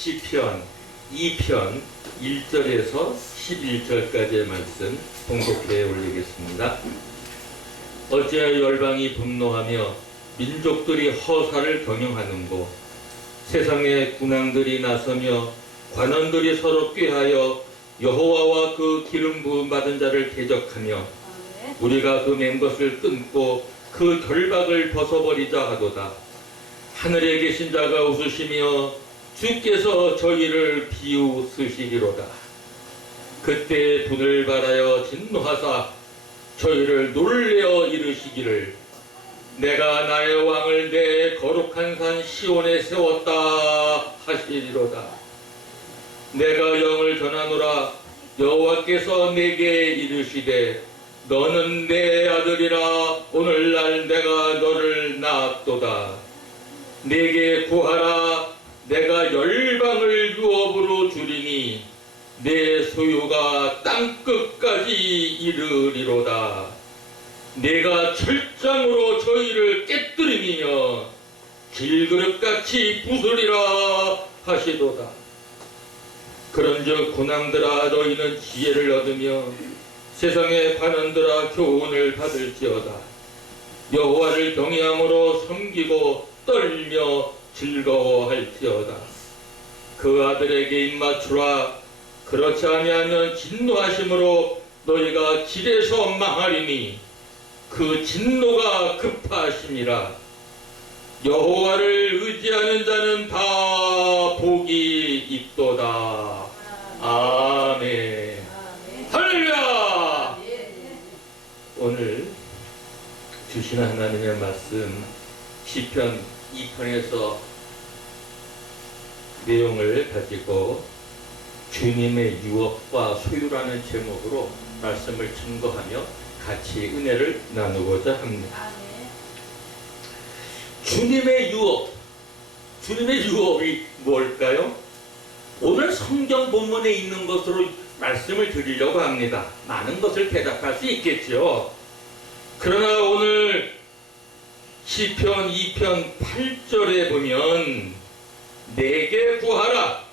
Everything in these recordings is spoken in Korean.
시편 2편 1절에서 11절까지의 말씀 봉독해 올리겠습니다. 어찌하여 열방이 분노하며 민족들이 허사를 경영하는고, 세상의 군왕들이 나서며 관원들이 서로 꾀하여 여호와와 그 기름 부음 받은 자를 대적하며 우리가 그 맨 것을 끊고 그 결박을 벗어버리자 하도다. 하늘에 계신 자가 웃으시며 주께서 저희를 비웃으시기로다. 그때 분을 발하여 진노하사 저희를 놀래어 이르시기를, 내가 나의 왕을 내 거룩한 산 시온에 세웠다 하시리로다. 내가 영을 전하노라. 여호와께서 내게 이르시되 너는 내 아들이라. 오늘날 내가 너를 낳았도다. 내게 구하라. 내가 열방을 유업으로 주리니 내 소유가 땅끝까지 이르리로다. 내가 철장으로 저희를 깨뜨리며 길그릇같이 부수리라 하시도다. 그런즉 군왕들아, 너희는 지혜를 얻으며 세상의 관원들아, 교훈을 받을지어다. 여호와를 경외함으로 섬기고 떨며 즐거워할지어다. 그 아들에게 입맞추라. 그렇지 아니하면 진노하심으로 너희가 길에서 망하리니 그 진노가 급하심이라. 여호와를 의지하는 자는 다 복이 있도다. 아멘. 할렐루야. 오늘 주시는 하나님의 말씀 시편 2편에서 내용을 가지고 주님의 유업과 소유라는 제목으로 말씀을 증거하며 같이 은혜를 나누고자 합니다. 주님의 유업, 주님의 유업이 뭘까요? 오늘 성경 본문에 있는 것으로 말씀을 드리려고 합니다. 많은 것을 대답할 수 있겠죠. 그러나 오늘 시편 2편 8절에 보면 내게 구하라.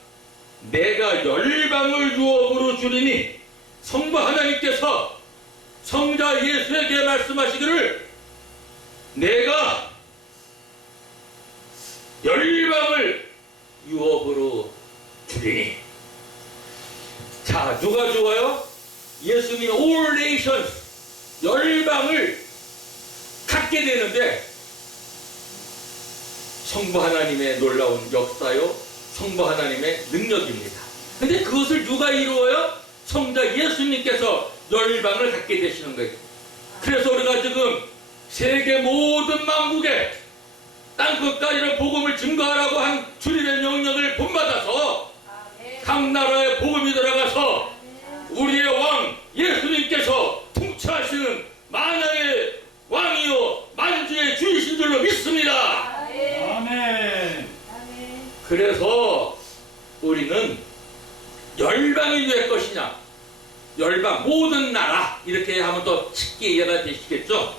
내가 열방을 유업으로 주리니, 성부 하나님께서 성자 예수에게 말씀하시기를 내가 열방을 유업으로 주리니. 자, 누가 주어요? 예수님이 all nations, 열방을 갖게 되는데 성부 하나님의 놀라운 역사요, 성부 하나님의 능력입니다. 근데 그것을 누가 이루어요? 성자 예수님께서 열방을 갖게 되시는 거예요. 그래서 우리가 지금 세계 모든 만국에 땅끝까지는 복음을 증거하라고 한 주님의 명령을 본받아서 각 나라에 복음이 들어가서 우리의 왕 예수님께서 통치하시는 만왕의 왕이요 만주의 주이신 줄로 믿습니다. 아멘. 그래서 우리는 열방이 될 것이냐, 열방 모든 나라, 이렇게 하면 더 쉽게 이해가 되시겠죠.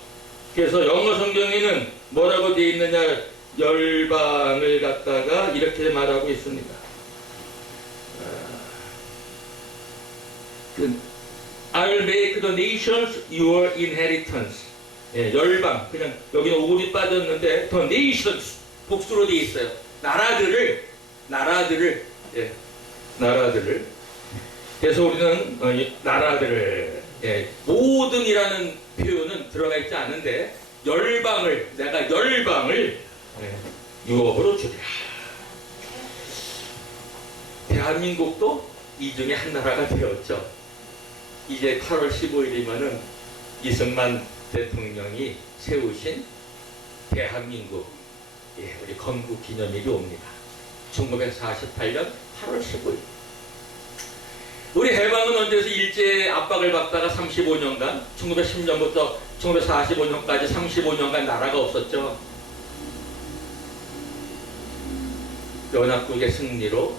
그래서 영어 성경에는 뭐라고 되어 있느냐, 열방을 갖다가 이렇게 말하고 있습니다. I'll make the nations your inheritance. 예, 열방, 그냥 여기는 오글이 빠졌는데 the nations 복수로 되어 있어요. 나라들을 예, 나라들을. 그래서 우리는 나라들을, 예, 모든이라는 표현은 들어가 있지 않은데 열방을, 내가 열방을, 예, 유업으로 주리라. 대한민국도 이 중에 한 나라가 되었죠. 이제 8월 15일이면은 이승만 대통령이 세우신 대한민국, 예, 우리 건국 기념일이 옵니다. 1948년 8월 15일. 우리 해방은 언제서 일제의 압박을 받다가 35년간, 1910년부터 1945년까지 35년간 나라가 없었죠. 연합국의 승리로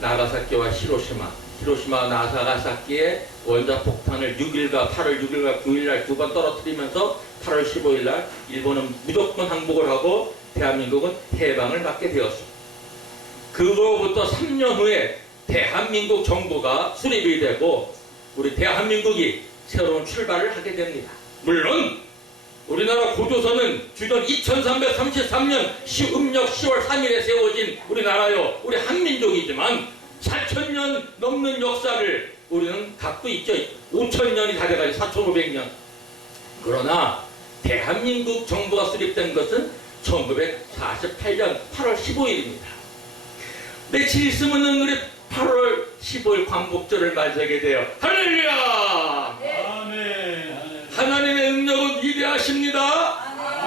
나가사키와 히로시마 나가사키에 원자 폭탄을 8월 6일과 9일날 두 번 떨어뜨리면서 8월 15일날 일본은 무조건 항복을 하고 대한민국은 해방을 받게 되었습니다. 그거부터 3년 후에 대한민국 정부가 수립이 되고 우리 대한민국이 새로운 출발을 하게 됩니다. 물론 우리나라 고조선은 주전 2333년 음력 10월 3일에 세워진 우리나라요, 우리 한민족이지만 4,000년 넘는 역사를 우리는 갖고 있죠. 5,000년이 다 돼가지고 4,500년. 그러나 대한민국 정부가 수립된 것은 1948년 8월 15일입니다. 며칠 있으면 우리 8월 15일 광복절을 맞이하게 돼요. 할렐루야! 아멘. 하나님의 능력은 위대하십니다.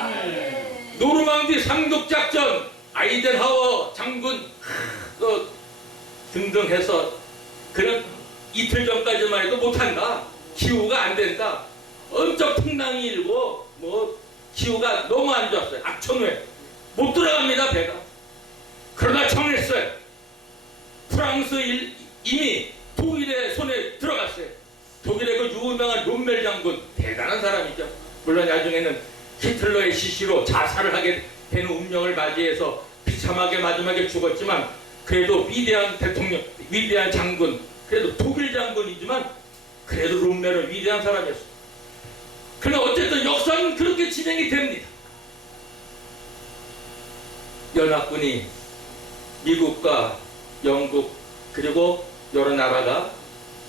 아멘. 노르망디 상륙작전, 아이젠하워 장군 등등 해서 그는 이틀 전까지만 해도 못한다. 기후가 안 된다. 엄청 풍랑이 일고 기후가 너무 안 좋았어요. 악천후에 못 들어갑니다, 배가. 그러나 정했어요. 프랑스 이미 독일의 손에 들어갔어요. 독일의 그 유명한 롬멜 장군, 대단한 사람이죠. 물론 나중에는 히틀러의 지시로 자살을 하게 되는 운명을 맞이해서 비참하게 마지막에 죽었지만 그래도 위대한 대통령, 위대한 장군, 그래도 독일 장군이지만 그래도 롬멜은 위대한 사람이었어요. 그러나 어쨌든 역사는 그렇게 진행이 됩니다. 연합군이 미국과 영국 그리고 여러 나라가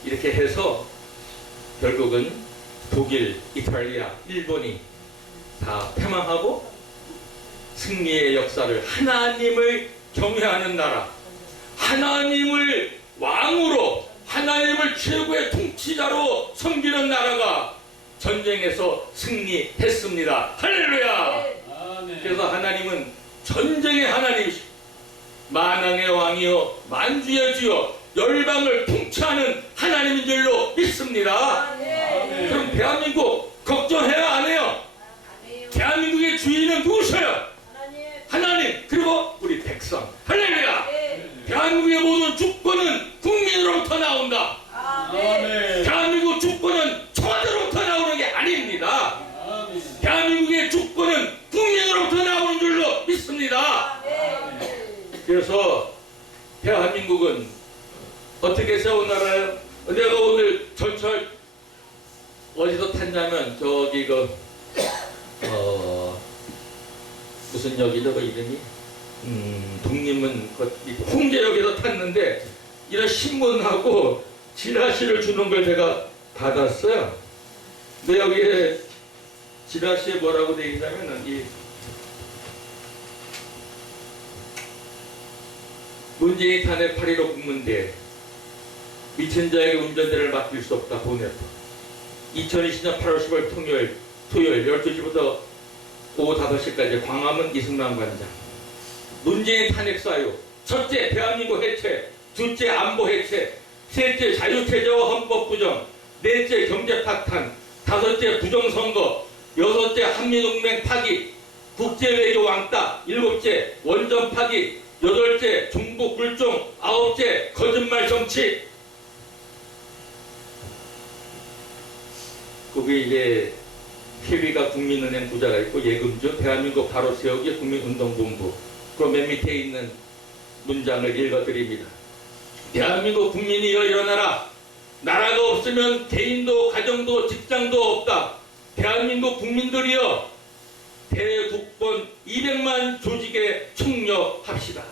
이렇게 해서 결국은 독일, 이탈리아, 일본이 다 패망하고 승리의 역사를, 하나님을 경외하는 나라, 하나님을 왕으로, 하나님을 최고의 통치자로 섬기는 나라가 전쟁에서 승리했습니다. 할렐루야! 아멘. 그래서 하나님은 전쟁의 하나님이시고 만왕의 왕이요 만주의 주요 열방을 통치하는 하나님인 줄로 믿습니다. 아멘. 그럼 대한민국 걱정해야 안 해요? 대한민국의 주인은 누구셔요? 하나님, 그리고 우리 백성. 할렐루야! 대한민국의 모든 주권은 국민으로부터 나온다. 아멘. 대한민국 주권은 청와대로부터 나오는 게 아닙니다. 아멘. 대한민국의 주권은 국민으로부터 나오는 줄로 믿습니다. 그래서 대한민국은 어떻게 세운 나라예요? 내가 오늘 전철 어디서 탔냐면 저기 무슨 역이죠 그 이름이? 독립문 홍제역에서 탔는데 이런 신문하고 지라시를 주는 걸 제가 받았어요. 근데 여기에 지라시에 뭐라고 되어 있냐면은 이 문재인 탄핵 8.15 국문대 미친 자에게 운전대를 맡길 수 없다 보냈다. 2020년 8월 10일 토요일 12시부터 오후 5시까지 광화문 이승만 관장. 문재인 탄핵 사유. 첫째, 대한민국 해체. 둘째, 안보 해체. 셋째, 자유체제와 헌법 부정. 넷째, 경제 파탄. 다섯째, 부정선거. 여섯째, 한미동맹 파기. 국제외교 왕따. 일곱째, 원전 파기. 여덟째, 종북 불종. 아홉째, 거짓말 정치. 거기 이제 KB가 국민은행 부자가 있고 예금주, 대한민국 바로 세우기 국민운동본부. 그 맨 밑에 있는 문장을 읽어드립니다. 대한민국 국민이여 일어나라. 나라가 없으면 개인도 가정도 직장도 없다. 대한민국 국민들이여 대국권 200만 조직에 총력합시다.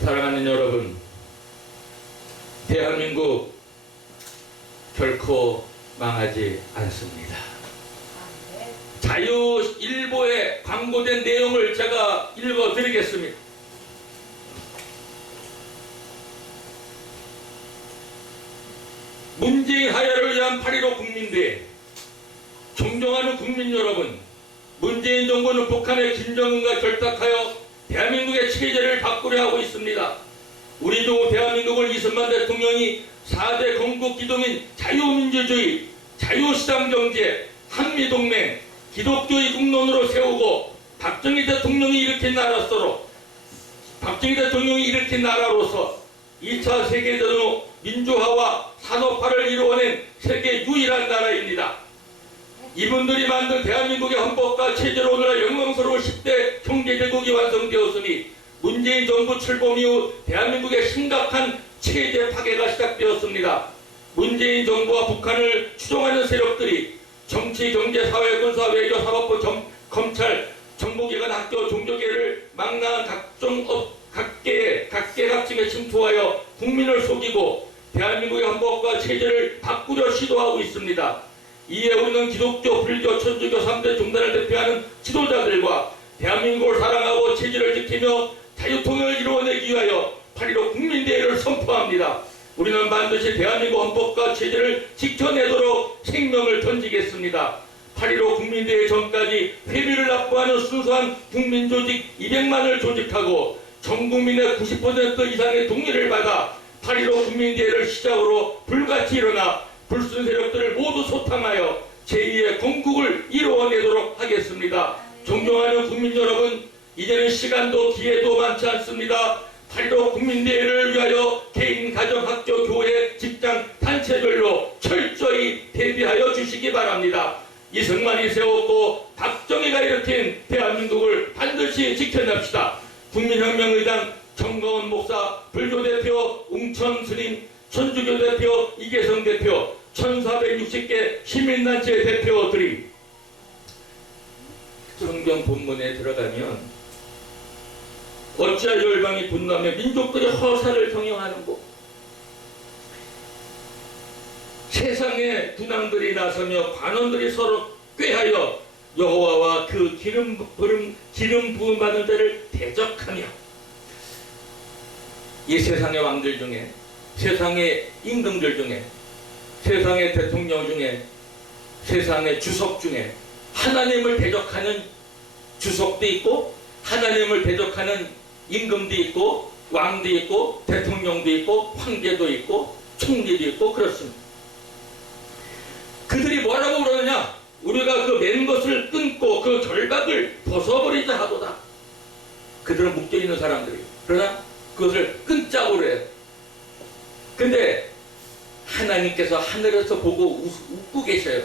사랑하는 여러분, 대한민국 결코 망하지 않습니다. 자유일보에 광고된 내용을 제가 읽어드리겠습니다. 문재인 하야를 위한 8.15 국민대회. 존경하는 국민 여러분, 문재인 정부는 북한의 김정은과 결탁하여 대한민국의 체제를 바꾸려 하고 있습니다. 우리 도 대한민국을 이승만 대통령이 4대 건국 기동인 자유민주주의, 자유시장경제, 한미동맹, 기독교의 국론으로 세우고 박정희 대통령이 일으킨 나라로서 2차 세계대전 후 민주화와 산업화를 이루어낸 세계 유일한 나라입니다. 이분들이 만든 대한민국의 헌법과 체제로 오늘날 영광스러운 10대 경제제국이 완성되었으니 문재인 정부 출범 이후 대한민국의 심각한 체제 파괴가 시작되었습니다. 문재인 정부와 북한을 추종하는 세력들이 정치, 경제, 사회, 군사, 외교, 사법부, 검찰, 정보기관, 학교, 종교계를 망라한 각종 각계각층에 침투하여 국민을 속이고 대한민국의 헌법과 체제를 바꾸려 시도하고 있습니다. 이에 우리는 기독교, 불교, 천주교 3대 종단을 대표하는 지도자들과 대한민국을 사랑하고 체제를 지키며 자유통일을 이루어내기 위하여 8.15 국민대회를 선포합니다. 우리는 반드시 대한민국 헌법과 체제를 지켜내도록 생명을 던지겠습니다. 8.15 국민대회 전까지 회비를 납부하는 순수한 국민조직 200만을 조직하고 전 국민의 90% 이상의 동의를 받아 8.15 국민대회를 시작으로 불같이 일어나 불순 세력들을 모두 소탕하여 제2의 건국을 이루어내도록 하겠습니다. 존경하는 국민 여러분, 이제는 시간도 기회도 많지 않습니다. 8.15 국민대회를 위하여 개인, 가정, 학교, 교회, 직장, 단체별로 철저히 대비하여 주시기 바랍니다. 이승만이 세웠고 박정희가 일으킨 대한민국을 반드시 지켜냅시다. 국민혁명의당 정광훈 목사, 불교 대표 웅천 스님, 천주교 대표 이계성 대표, 1460개 시민단체 대표들이 성경 본문에 들어가면 어찌하여 열방이 분노하며 민족들이 허사를 경영하는고 세상에 군왕들이 나서며 관원들이 서로 꾀하여 여호와와 그 기름 부음 받은 자를 대적하며 이 세상의 왕들 중에, 세상의 임금들 중에, 세상의 대통령 중에, 세상의 주석 중에 하나님을 대적하는 주석도 있고 하나님을 대적하는 임금도 있고 왕도 있고 대통령도 있고 황제도 있고 총리도 있고 그렇습니다. 그들이 뭐라고 그러느냐? 우리가 그 맨 것을 끊고 그 결박을 벗어버리자 하도다. 그들은 묶여있는 사람들이에요. 그러나 그것을 끊자고 그래요. 근데 하나님께서 하늘에서 보고 웃고 계셔요.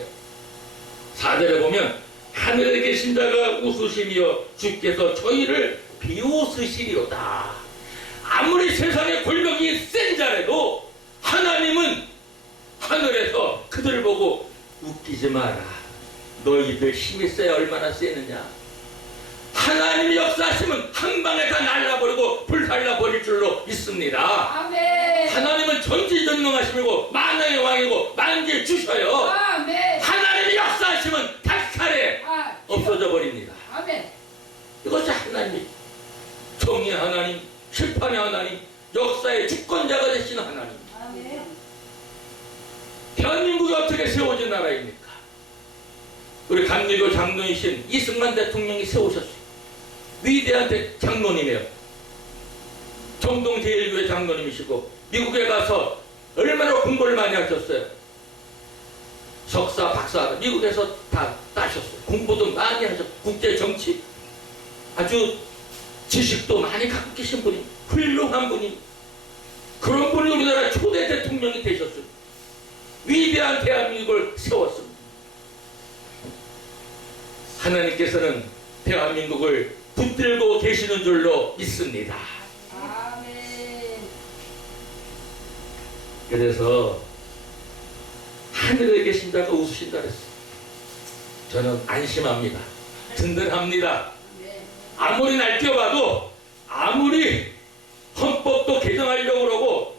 4절에 보면 하늘에 계신 자가 웃으시며 주께서 저희를 비웃으시리로다. 아무리 세상의 권력이 센 자라도 하나님은 하늘에서 그들을 보고 웃기지 마라. 너희들 힘이 세야 얼마나 세느냐. 하나님이 역사하시면 한 방에 다 날라버리고 불살라버릴 줄로 믿습니다. 아멘. 하나님은 전지전능하시고 만왕의 왕이고 만지에 주셔요. 아멘. 하나님이 역사하시면 닭살에 없어져 버립니다. 아멘. 이것이 하나님, 정의의 하나님, 심판의 하나님, 역사의 주권자가 되신 하나님. 아멘. 대한민국이 어떻게 세워진 나라입니까? 우리 감리교 장로이신 이승만 대통령이 세우셨어요. 위대한 장로님이에요. 정동제일교회 장로님이시고 미국에 가서 얼마나 공부를 많이 하셨어요. 석사, 박사 미국에서 다 따셨어요. 공부도 많이 하셨고 국제정치 아주 지식도 많이 갖고 계신 분이 훌륭한 분이 그런 분이 우리나라 초대 대통령이 되셨어요. 위대한 대한민국을 세웠습니다. 하나님께서는 대한민국을 붙들고 계시는 줄로 믿습니다. 아멘. 그래서 하늘에 계신 자가 웃으신다 그랬어요. 저는 안심합니다. 든든합니다. 아무리 날뛰어봐도 아무리 헌법도 개정하려고 그러고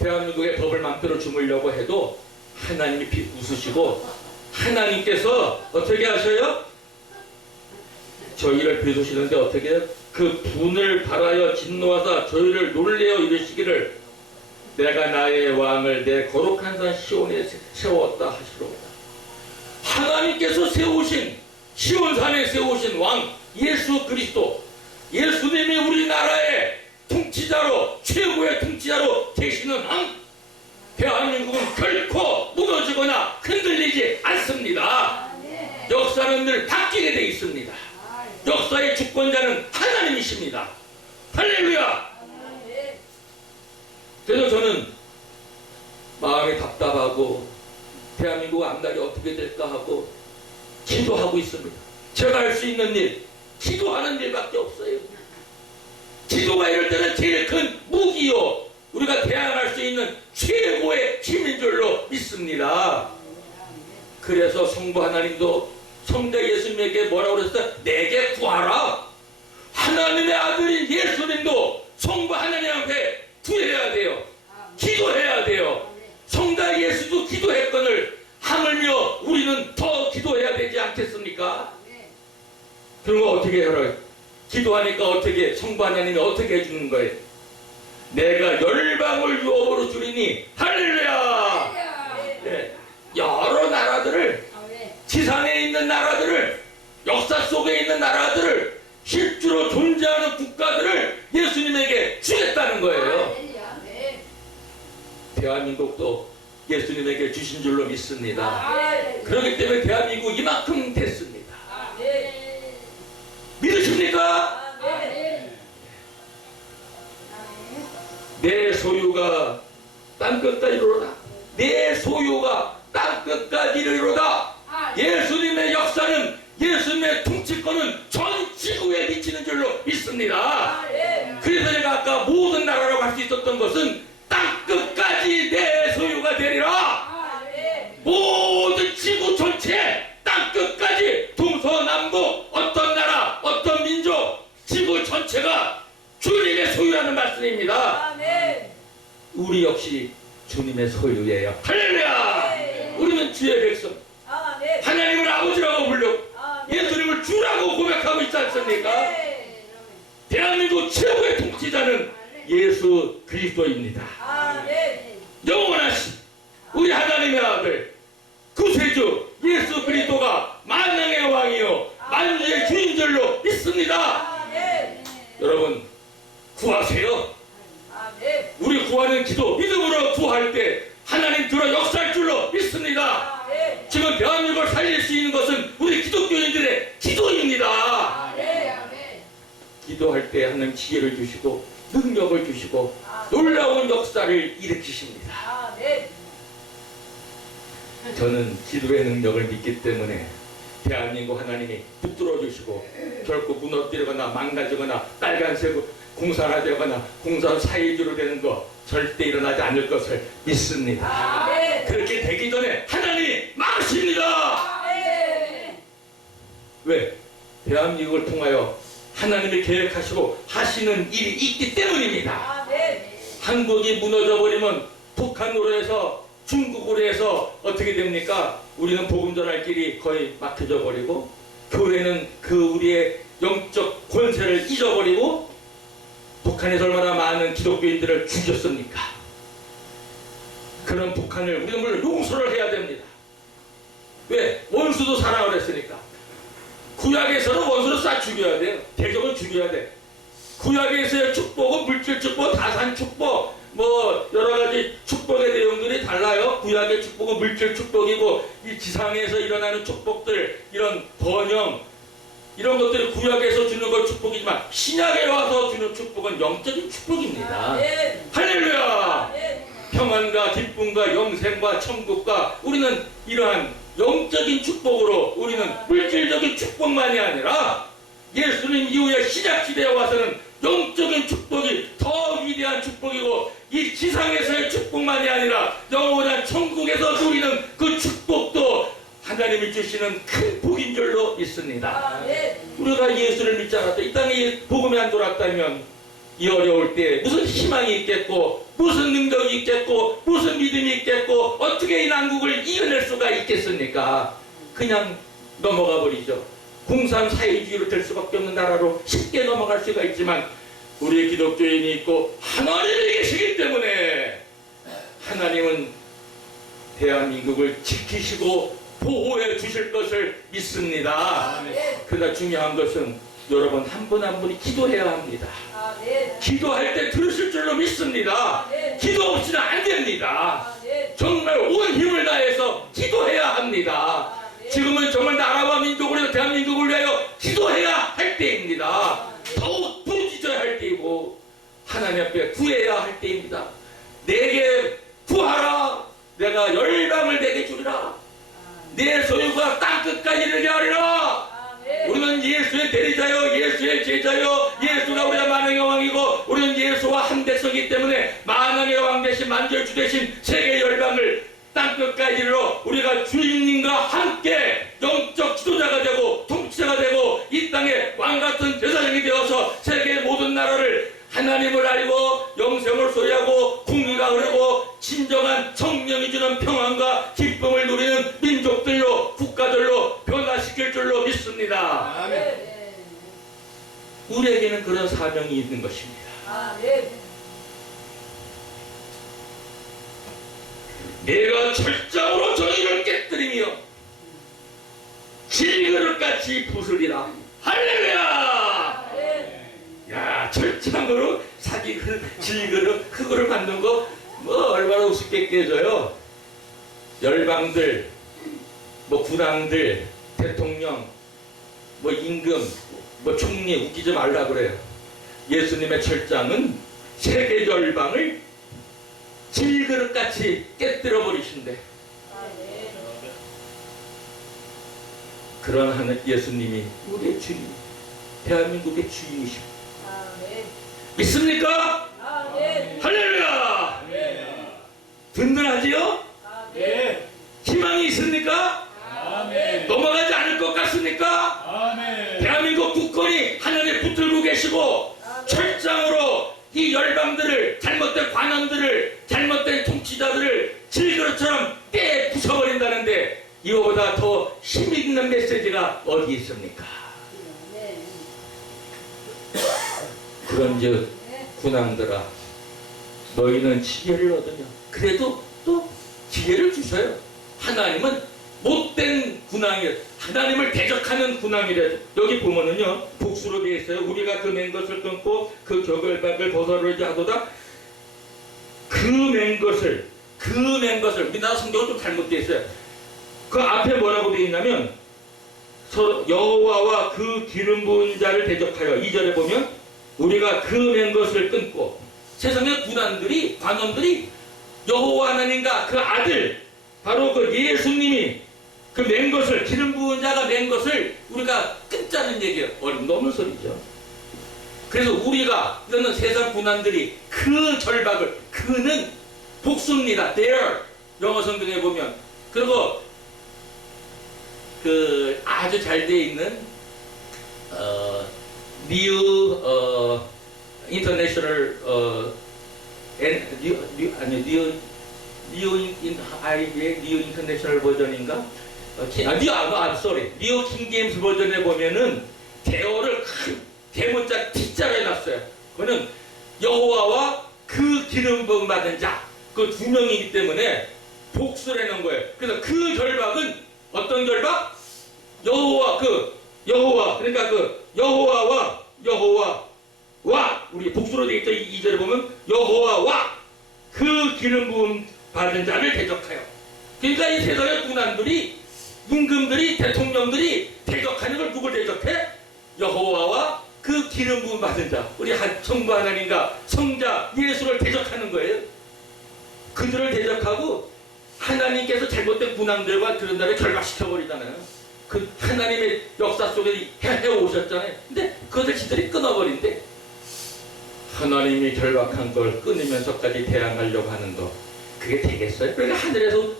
대한민국의 법을 만들어 주무려고 해도 하나님이 웃으시고 하나님께서 어떻게 하셔요? 저희를 비웃으시는데 어떻게 그 분을 발하여 진노하사 저희를 놀래어 이르시기를 내가 나의 왕을 내 거룩한 산 시온에 세웠다 하시로다. 하나님께서 세우신 시온산에 세우신 왕 예수 그리스도, 예수님이 우리나라의 통치자로 최고의 통치자로 되시는 왕, 대한민국은 결코 무너지거나 흔들리지 않습니다. 역사는 늘 바뀌게 되어 있습니다. 역사의 주권자는 하나님이십니다. 할렐루야. 그래서 저는 마음이 답답하고 대한민국 앞날이 어떻게 될까 하고 기도하고 있습니다. 제가 할 수 있는 일, 기도하는 일밖에 없어요. 기도가 이럴 때는 제일 큰 무기요, 우리가 대항할 수 있는 최고의 힘인 줄로 믿습니다. 그래서 성부 하나님도 성자 예수님에게 뭐라고 그랬어요? 내게 구하라. 하나님의 아들인 예수님도 성부 하나님 앞에 구해야 돼요. 기도해야 돼요. 성자 예수도 기도했거늘 하물며 우리는 더 기도해야 되지 않겠습니까? 그런 거 어떻게 해요? 기도하니까 어떻게, 성부 하나님이 어떻게 해주는 거예요? 내가 열방을 유업으로 주리니 할렐루야. 네. 여러 나라들을, 지상에 있는 나라들을, 역사 속에 있는 나라들을, 실제로 존재하는 국가들을 예수님에게 주겠다는 거예요. 대한민국도 예수님에게 주신 줄로 믿습니다. 그렇기 때문에 대한민국 이만큼 됐습니다. 믿으십니까? 내 소유가 땅끝까지 이르로다. 내 소유가 땅끝까지 이르로다. 예수님의 역사는, 예수님의 통치권은 전 지구에 미치는 줄로 믿습니다. 그래서 제가 아까 모든 나라라고 할 수 있었던 것은 땅끝까지 내 소유가 되리라. 모든 지구 전체 땅끝까지 동서남북 어떤 나라, 어떤 민족, 지구 전체가 주님의 소유라는 말씀입니다. 우리 역시 주님의 소유예요. 할렐루야. 우리는 주의 백성, 하나님을 아버지라고 불러 예수님을 주라고 고백하고 있지 않습니까? 대한민국 최고의 통치자는 예수 그리스도입니다. 영원하신 우리 하나님의 아들 구세주 예수 그리스도가 만왕의 왕이요 만주의 주인 줄로 믿습니다. 여러분 구하세요. 우리 구하는 기도, 믿음으로 구할 때 하나님 들어 역사할 줄로 믿습니다. 지금 대한민국을 살릴 수 있는 것은 우리 기독교인들의 기도입니다. 기도할 때 하나님 지혜를 주시고 능력을 주시고 놀라운 역사를 일으키십니다. 저는 기도의 능력을 믿기 때문에 대한민국 하나님이 붙들어 주시고 결코 무너뜨리거나 망가지거나 빨간색 공산화되거나 공산 사회주의로 되는 거 절대 일어나지 않을 것을 믿습니다. 그렇게 되기 전에 하나님이 막으십니다. 왜? 대한민국을 통하여 하나님이 계획하시고 하시는 일이 있기 때문입니다. 한국이 무너져 버리면 북한으로 해서 중국으로 해서 어떻게 됩니까? 우리는 복음 전할 길이 거의 막혀져 버리고 교회는 그 우리의 영적 권세를 잊어버리고 북한에서 얼마나 많은 기독교인들을 죽였습니까? 그런 북한을 우리는 물론 용서를 해야 됩니다. 왜? 원수도 사랑을 했으니까. 구약에서는 원수를 싹 죽여야 돼요. 대적은 죽여야 돼. 구약에서의 축복은 물질 축복, 다산 축복, 뭐 여러 가지 축복의 내용들이 달라요. 구약의 축복은 물질 축복이고 이 지상에서 일어나는 축복들, 이런 번영, 이런 것들이 구약에서 주는 건 축복이지만 신약에 와서 주는 축복은 영적인 축복입니다. 할렐루야! 평안과 기쁨과 영생과 천국과 우리는 이러한 영적인 축복으로 우리는 물질적인 축복만이 아니라 예수님 이후에 신약시대에 와서는 영적인 축복이 더 위대한 축복이고 이 지상에서의 축복만이 아니라 영원한 천국에서 누리는 그 축복도 하나님이 주시는 큰 복인 줄로 믿습니다. 우리가 예수를 믿지 않았다, 이 땅에 복음이 안 돌았다면 이 어려울 때 무슨 희망이 있겠고 무슨 능력이 있겠고 무슨 믿음이 있겠고 어떻게 이 난국을 이겨낼 수가 있겠습니까? 그냥 넘어가 버리죠. 공산 사회주의로 될 수밖에 없는 나라로 쉽게 넘어갈 수가 있지만 우리 기독교인이 있고 하나님이 계시기 때문에 하나님은 대한민국을 지키시고 보호해 주실 것을 믿습니다. 그러나 중요한 것은 여러분 한 분 한 분이 기도해야 합니다. 기도할 때 들으실 줄로 믿습니다. 기도 없이는 안 됩니다. 정말 온 힘을 다해서 기도해야 합니다. 지금은 정말 나라와 민족을 위해서 대한민국을 위하여 기도해야 할 때입니다. 더욱 부르짖어야 할 때이고 하나님 앞에 구해야 할 때입니다. 내게 구하라. 내가 열방을 되게 주리라. 내 소유가 땅끝까지 이르게 하리라. 아멘. 우리는 예수의 대리자요, 예수의 제자요, 예수가 우리가 만왕의 왕이고, 우리는 예수와 한 백성이기 때문에 만왕의 왕 대신 만주의 주 대신 세계 열방을 땅끝까지 이르러 우리가 주님과 함께 영적 지도자가 되고 통치자가 되고 이 땅에 왕같은 제사장이 되어서 세계의 모든 나라를 하나님을 알고 영생을 소유하고 공의가 흐르고 진정한 성령이 주는 평안과 기쁨을 누리는 민족들로 국가들로 변화시킬 줄로 믿습니다. 아멘. 우리에게는 그런 사명이 있는 것입니다. 아멘. 내가 철장으로 저희를 깨뜨리며 질그릇같이 부수리라. 할렐루야. 야, 철장으로 사기 그릇, 질그릇, 흙으로 만든 거 뭐 얼마나 우습게 깨져요. 열방들, 뭐 군왕들, 대통령, 뭐 임금, 뭐 총리 웃기지 말라 그래요. 예수님의 철장은 세계 열방을 질그릇같이 깨뜨려 버리신대. 그런 하는 예수님이 우리의 주님, 대한민국의 주인이십니다. 믿습니까? 할렐루야! 든든하지요? 네. 희망이 있습니까? 아멘. 넘어가지 않을 것 같습니까? 아멘. 대한민국 국권이 하늘에 붙들고 계시고 철장으로 이 열방들을, 잘못된 관원들을, 잘못된 통치자들을 질그릇처럼 깨 부숴버린다는데 이거보다 더 힘있는 메시지가 어디 있습니까? 그런즉 군왕들아, 너희는 지혜를 얻으며, 그래도 또 지혜를 주셔요. 하나님은 못된 군왕이에요. 하나님을 대적하는 군왕이래요. 여기 보면은요, 복수로 되어 있어요. 우리가 그 맨 것을 끊고 그 격을박을 벗어버리지 하도다. 그 맨 것을 우리나라 성경은 좀 잘못되어 있어요. 그 앞에 뭐라고 되어 있냐면 여호와와 그 기름 부은 자를 대적하여, 2절에 보면 우리가 그 맨 것을 끊고, 세상의 군왕들이, 관원들이 여호와 하나님과 그 아들 바로 그 예수님이 그 맨 것을, 기름 부은 자가 맨 것을 우리가 끊자는 얘기예요. 어림없는 소리죠. 그래서 우리가, 이거는 세상 군왕들이 그 절박을, 그는 복수입니다. There, 영어 성경에 보면. 그리고 그 아주 잘 되어 있는 뉴 인터내셔널 뉴 인터내셔널 버전인가? 뉴 킹제임스 버전에 보면은 대어를 큰 대문자 T자로 해놨어요. 그거는 여호와와 그 기름 부음 받은 자, 그 두 명이기 때문에 복수를 해놓은 거예요. 그래서 그 결박은 어떤 결박? 여호와, 그러니까 그 여호와와 우리 복수로 되어 있죠. 2절에 보면 여호와와 그 기름 부음 받은 자를 대적하여. 그러니까 이 세상의 군왕들이, 임금들이, 대통령들이 대적하는 걸 누굴 대적해? 여호와와 그 기름 부음 받은 자, 우리 성부 하나님과 성자 예수를 대적하는 거예요. 그들을 대적하고 하나님께서 잘못된 군왕들과 그런 자를 결박시켜버리잖아요. 그 하나님의 역사 속에 해오셨잖아요. 근데 그것을 지들이 끊어버린대. 하나님이 결박한 걸 끊으면서까지 대항하려고 하는 거, 그게 되겠어요? 그러니까 하늘에서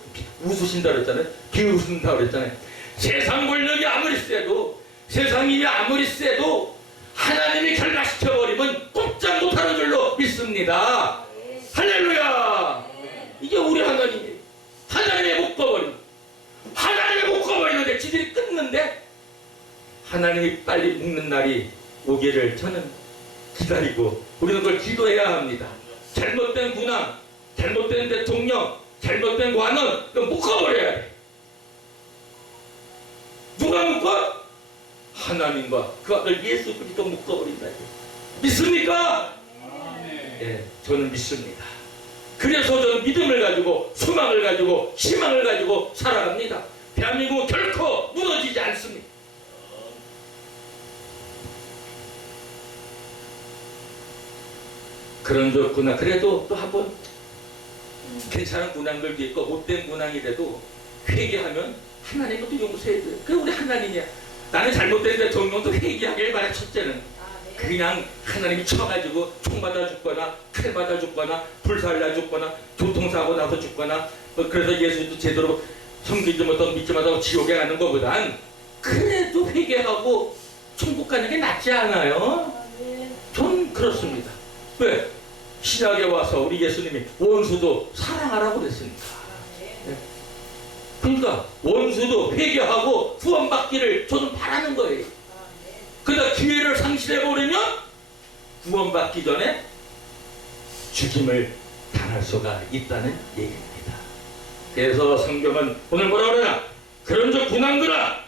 웃으신다 그랬잖아요. 비웃는다 그랬잖아요. 세상 권력이 아무리 세도, 세상 힘이 아무리 세도 하나님이 결박시켜버리면 꼼짝 못하는 줄로 믿습니다. 할렐루야! 이게 우리 하나님이에요. 하나님의 묶어버린, 하나님의 묶어버리는데 지들이 끊는데, 하나님이 빨리 묶는 날이 오기를 저는 기다리고 우리는 그걸 기도해야 합니다. 잘못된 군왕, 잘못된 대통령, 잘못된 관원, 그거 묶어버려야 돼. 누가 묶어? 하나님과 그 아들 예수 그리스도 묶어버린다. 믿습니까? 예, 저는 믿습니다. 그래서 저는 믿음을 가지고, 소망을 가지고, 희망을 가지고 살아갑니다. 대한민국은 결코 무너지지 않습니다. 그런 좋구나. 그래도 또 한번 괜찮은 군왕들도 있고 못된 군왕이라도 회개하면 하나님도 용서해줘요. 그게 우리 하나님이야. 나는 잘못된 대통령도 회개하길 바래. 첫째는 그냥 하나님이 쳐가지고 총 맞아 죽거나 칼 맞아 죽거나 불살라 죽거나 교통사고 나서 죽거나 그래서 예수도 제대로 섬기지 못하고 믿지 못하고 지옥에 가는 것보단 그래도 회개하고 천국 가는 게 낫지 않아요? 전 그렇습니다. 왜? 신약에 와서 우리 예수님이 원수도 사랑하라고 그랬으니까. 그러니까 원수도 회개하고 구원받기를 저는 바라는 거예요. 그러다 기회를 상실해버리면 구원받기 전에 죽임을 당할 수가 있다는 얘기입니다. 그래서 성경은 오늘 뭐라 그러냐? 그런즉 군왕들아,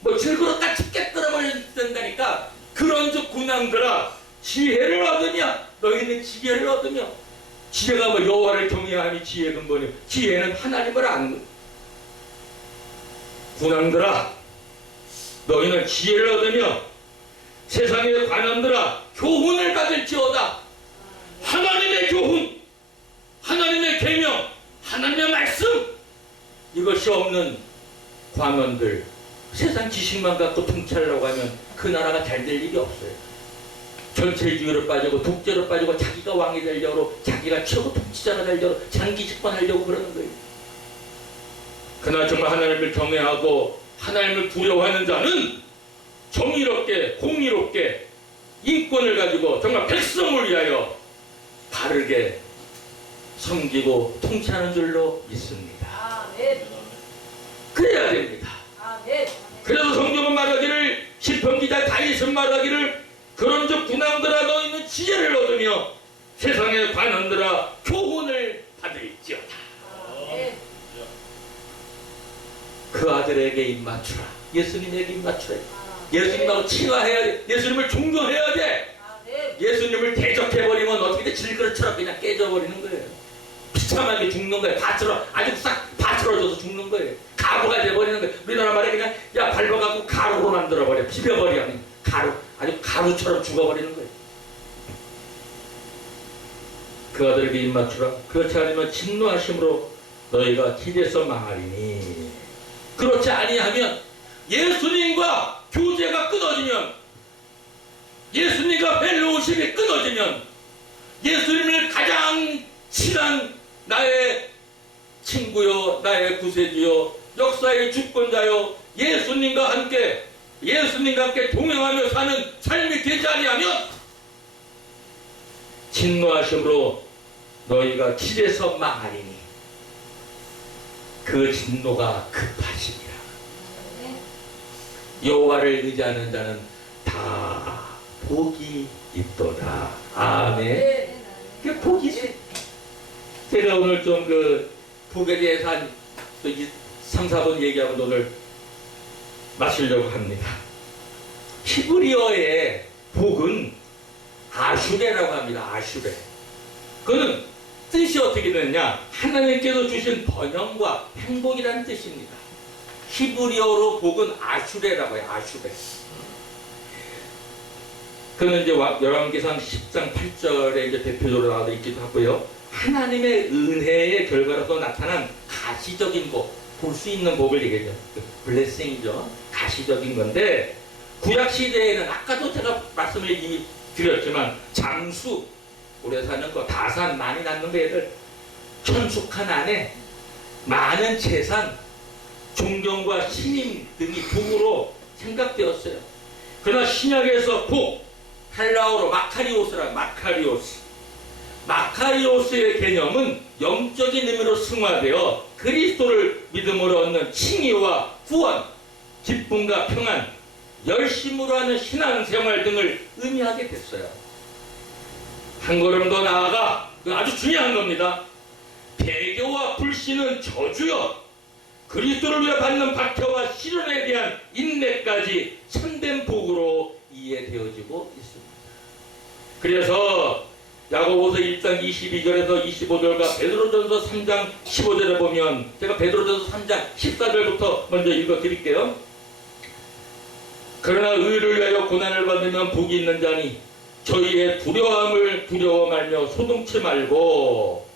뭐 질그릇다 집게 떨어버려야 된다니까. 그런즉 군왕들아, 지혜를 얻으며 너희는 지혜를 얻으며. 지혜가 뭐 여호와를 경외하니 지혜 근본이요, 지혜는 하나님을 아는 거예요. 군왕들아, 너희는 지혜를 얻으며 세상의 관원들아 교훈을 받을지어다. 하나님의 교훈, 하나님의 계명, 하나님의 말씀, 이것이 없는 관원들, 세상 지식만 갖고 통치하려고 하면 그 나라가 잘 될 일이 없어요. 전체주의로 빠지고 독재로 빠지고 자기가 왕이 되려고, 자기가 최고 통치자가 되려고, 장기 집권하려고 그러는 거예요. 그러나 정말 하나님을 경외하고 하나님을 두려워하는 자는 정의롭게 공의롭게 인권을 가지고 정말 백성을 위하여 바르게 섬기고 통치하는 줄로 믿습니다. 그래야 됩니다. 그래서 성경은 말하기를, 시편 기자 다윗은 말하기를, 그런즉 군왕들아 너희는 지혜를 얻으며 세상의 관원들아 교훈을 받을지어다. 그 아들에게 입맞추라. 예수님에게 입맞추라. 예수님하고 친화해야 돼. 예수님을 존경해야 돼. 예수님을 대적해버리면 어떻게 돼? 질그릇처럼 그냥 깨져버리는 거예요. 비참하게 죽는 거예요. 밭으로, 아주 싹 밭으로져서 죽는 거예요. 가루가 돼버리는 거예요. 우리나라 말에 그냥 야 밟아갖고 가루로 만들어버려. 비벼버려. 가루, 아주 가루처럼 죽어버리는 거예요. 그 아들에게 입맞추라. 그렇지 않으면 진노하심으로 너희가 길에서 망하리니. 그렇지 아니하면 예수님과 교제가 끊어지면, 예수님과 벨로우십이 끊어지면, 예수님을 가장 친한 나의 친구요, 나의 구세주요, 역사의 주권자요, 예수님과 함께 동행하며 사는 삶이 되지 아니하면 진노하심으로 너희가 길에서 망하리니. 그 진노가 급하시니라. 여호와를 의지하는 자는 다 복이 있도다. 아멘. 그 복이 있어. 제가 오늘 좀 그 복에 대해서 한 3, 4번 얘기하고 오늘 마치려고 합니다. 히브리어의 복은 아슈레라고 합니다. 아슈레. 그는 뜻이 어떻게 되느냐? 하나님께서 주신 번영과 행복이라는 뜻입니다. 히브리어로 복은 아슈레라고 해요. 아슈레. 그는 이제 열왕기상 10장 8절에 이제 대표적으로 나와 있기도 하고요. 하나님의 은혜의 결과로서 나타난 가시적인 복, 볼 수 있는 복을 얘기하죠. 블레싱이죠. 가시적인 건데, 구약 시대에는 아까도 제가 말씀을 이미 드렸지만 장수, 오래 사는 거, 다산, 많이 낳는 애들, 천숙한 아내, 많은 재산, 존경과 신임 등이 복으로 생각되었어요. 그러나 신약에서 복, 헬라어로 마카리오스라, 마카리오스의 개념은 영적인 의미로 승화되어 그리스도를 믿음으로 얻는 칭의와 구원, 기쁨과 평안, 열심으로 하는 신앙생활 등을 의미하게 됐어요. 한 걸음 더 나아가, 아주 중요한 겁니다. 배교와 불신은 저주여, 그리스도를 위해 받는 박해와 시련에 대한 인내까지 참된 복으로 이해되어지고 있습니다. 그래서 야고보서 1장 22절에서 25절과 베드로전서 3장 15절에 보면, 제가 베드로전서 3장 14절부터 먼저 읽어드릴게요. 그러나 의를 위하여 고난을 받으면 복이 있는 자니 저희의 두려움을 두려워 말며 소동치 말고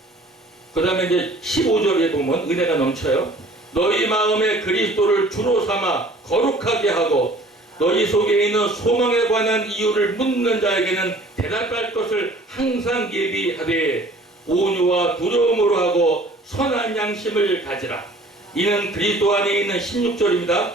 그 다음에 이제 15절에 보면 은혜가 넘쳐요. 너희 마음에 그리스도를 주로 삼아 거룩하게 하고 너희 속에 있는 소망에 관한 이유를 묻는 자에게는 대답할 것을 항상 예비하되 온유와 두려움으로 하고 선한 양심을 가지라. 이는 그리스도 안에 있는 16절입니다.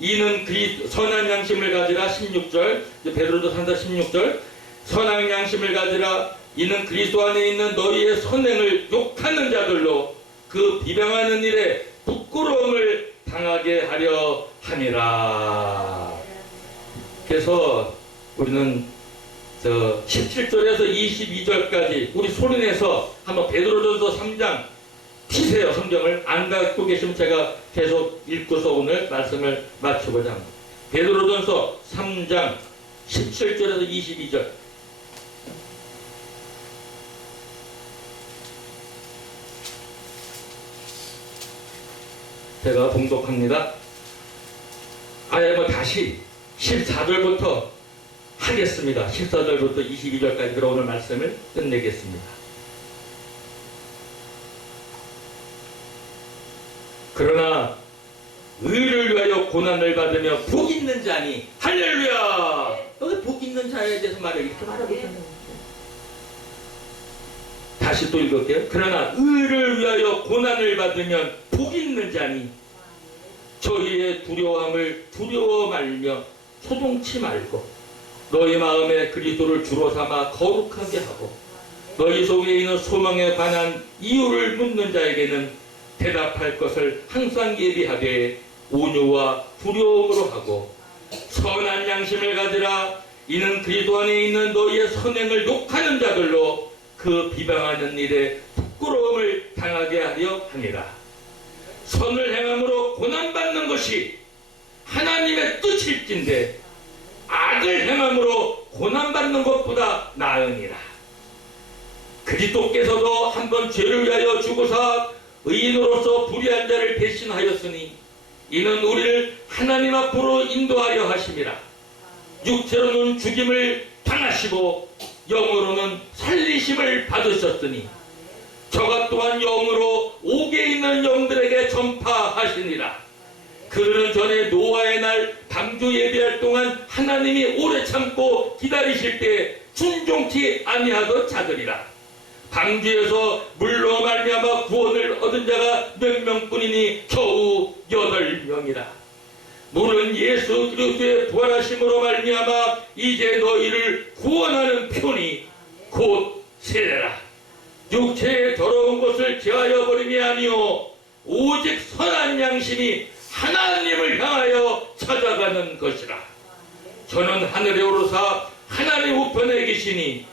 이는 선한 양심을 가지라. 16절 베드로도 3사 16절 선한 양심을 가지라. 이는 그리스도 안에 있는 너희의 선행을 욕하는 자들로 그 비방하는 일에 부끄러움을 당하게 하려 함이라. 그래서 우리는 17절에서 22절까지 우리 소리내서 한번 베드로전서 3장 피세요. 성경을 안 갖고 계시면 제가 계속 읽고서 오늘 말씀을 마치고자 합니다. 베드로전서 3장 17절에서 22절 제가 봉독합니다. 다시 14절부터 하겠습니다. 14절부터 22절까지 들어오는 말씀을 끝내겠습니다. 그러나 의를 위하여 고난을 받으며 복 있는 자니 할렐루야. 여기 복 있는 자에 대해서 말해 이렇게 말하고 있잖아요. 다시 또 읽을게요. 그러나 의를 위하여 고난을 받으면 복 있는 자니 저희의 두려움을 두려워 말며 소동치 말고 너희 마음에 그리스도를 주로 삼아 거룩하게 하고 너희 속에 있는 소망에 관한 이유를 묻는 자에게는 대답할 것을 항상 예비하되 온유와 두려움으로 하고 선한 양심을 가지라. 이는 그리스도 안에 있는 너희의 선행을 욕하는 자들로 그 비방하는 일에 부끄러움을 당하게 하려 함이라. 선을 행함으로 고난받는 것이 하나님의 뜻일진데 악을 행함으로 고난받는 것보다 나으니라. 그리스도께서도 한번 죄를 위하여 죽으사 의인으로서 불의한 자를 대신하였으니 이는 우리를 하나님 앞으로 인도하려 하심이라. 육체로는 죽임을 당하시고 영으로는 살리심을 받으셨으니 저가 또한 영으로 옥에 있는 영들에게 전파하시니라. 그들은 전에 노아의 날 방주 예비할 동안 하나님이 오래 참고 기다리실 때 순종치 아니하던 자들이라. 방주에서 물로 말미암아 구원을 얻은 자가 몇 명뿐이니 겨우 8명이라. 물은 예수 그리스도의 부활하심으로 말미암아 이제 너희를 구원하는 편이 곧 세례라. 육체의 더러운 것을 제하여 버림이 아니요 오직 선한 양심이 하나님을 향하여 찾아가는 것이라. 저는 하늘에 오르사 하나님 우편에 계시니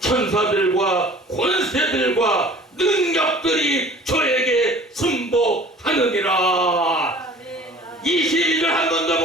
천사들과 권세들과 능력들이 저에게 승복하느니라. 22절 한 번 더